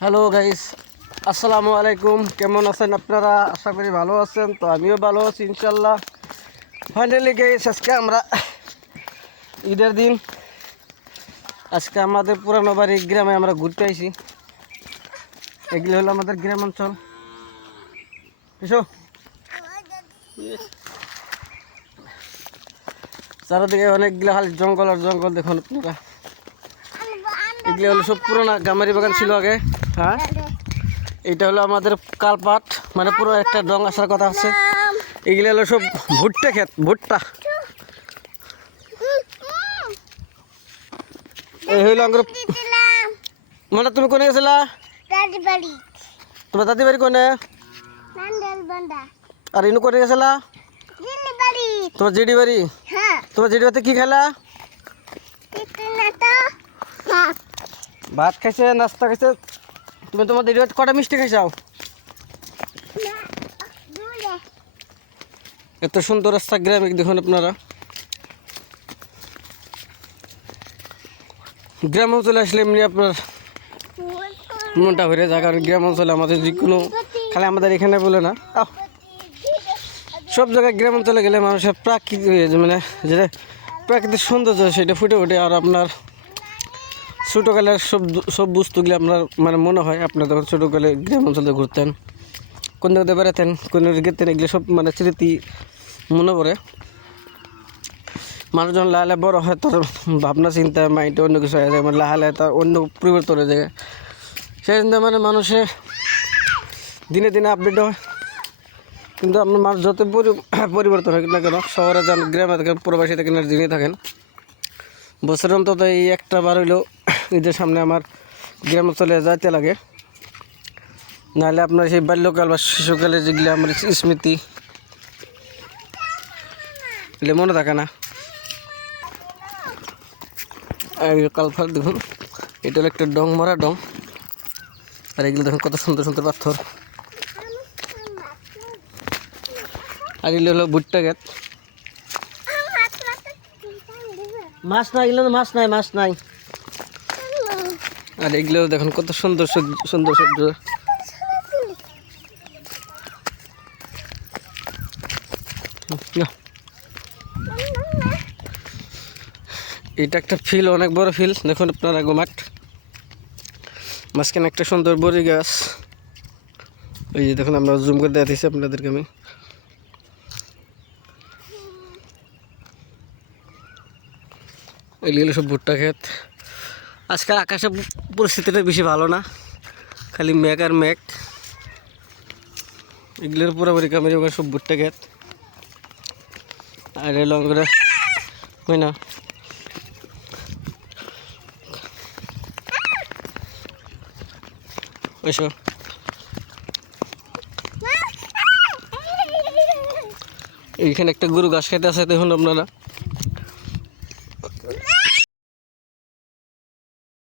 Hello guys, আসসালামু আলাইকুম। কেমন আছেন আপনারা? আশা করি ভালো আছেন। তো আমিও ভালো আছি ইনশাল্লাহ। ফাইনালি গাইস, আজকে আমরা ঈদের দিন আজকে আমাদের পুরানো বাড়ি গ্রামে আমরা ঘুরতে আইছি। এগুলো হলো আমাদের গ্রাম অঞ্চল। এসো, চারিদিকে অনেকগুলো খালি জঙ্গল আর জঙ্গল। দেখুন আপনারা, এগুলো হলো সব পুরোনো গামারি বাগান ছিল আগে। হ্যাঁ, এটা হলো আমাদের কালপাট, মানে পুরো একটা ডং আসার কথা আছে। এগুলো হলো সব ভুট্টা ক্ষেত, ভুট্টা। এই হইলো আঙ্গুর। মানে তুমি কোনে গেছিলা? তোমার দাদি বাড়ি কোনে? আর ইনু কোনে গেছিলা? তোমার জিডি বাড়ি? তোমার জিডি বাড়িতে কি খেলা? ভাত খাইছে, নাস্তা খাইছে। তুমি তোমার দিদি বাড়িতে কটা মিষ্টি খাইছাও? এত সুন্দর রাস্তা গ্রামে দেখুন আপনারা। গ্রাম অঞ্চলে আসলে এমনি আপনার মনটা ভরে যায়, কারণ গ্রাম অঞ্চলে আমাদের যে কোনো খালি আমাদের এখানে বলে না, সব জায়গায় গ্রাম অঞ্চলে গেলে মানুষের প্রাকৃতিক মানে যেটা প্রাকৃতিক সৌন্দর্য সেটা ফুটে ওঠে। আর আপনার ছোটোকালের সব বস্তুগুলি আপনার মানে মনে হয় আপনার যখন ছোটোকালে গ্রাম অঞ্চলে ঘুরতেন, কোন জায়গাতে বেড়াতেন, কোন গেতেন, এগুলো সব মানে স্মৃতি মনে পড়ে। মানুষ যখন লাহালে বড় হয় তার ভাবনা চিন্তা মাইন্ডে অন্য কিছু হয়ে যায়, মানে লাহালে তার অন্য পরিবর্তন হয়ে যায়। সেই চিন্তা মানে মানুষে দিনে দিনে আপডেট হয়। কিন্তু আপনার মানুষ যত পরিবর্তন হয় না কেন, শহরে যান, গ্রামে থাকেন, প্রবাসী থাকেন, আর দিনে থাকেন, বছর অন্তত এই একটা বার হইলেও ঈদের সামনে আমার গ্রাম অঞ্চলে যাইতে লাগে। নাহলে আপনার সেই বাল্যকাল বা শিশুকালে যেগুলো আমার স্মৃতি এগুলো মনে থাকে না। কালফার দেখুন, এটা হলো একটা ডং মারা ডং। আর এগুলো দেখুন কত সুন্দর সুন্দর পাথর। আর এগুলো হলো ভুট্টা ক্ষেত। মাছ নাই, এগুলো মাছ নাই, মাছ নাই। আর এগুলো দেখুন কত সুন্দর সুন্দর সবজি। এটা একটা ফিল্ড, অনেক বড় ফিল্ড। দেখুন আপনারা মাঠ, মাঝখানে একটা সুন্দর বড়ি গাছ। এই যে দেখুন, আমরা জুম করে দেখাচ্ছি আপনাদেরকে আমি। এগুলো সব ভুট্টা ক্ষেত। আজকাল আকাশের পরিস্থিতিটা বেশি ভালো না, খালি মেঘ আর মেঘ। এগুলোর পুরোপুরি কামের ওখানে সব ভুট্টা ক্ষেত। আর এই লঙ্গরা হয় না, ওইসব এইখানে একটা গরু ঘাস খেতে আছে দেখুন আপনারা।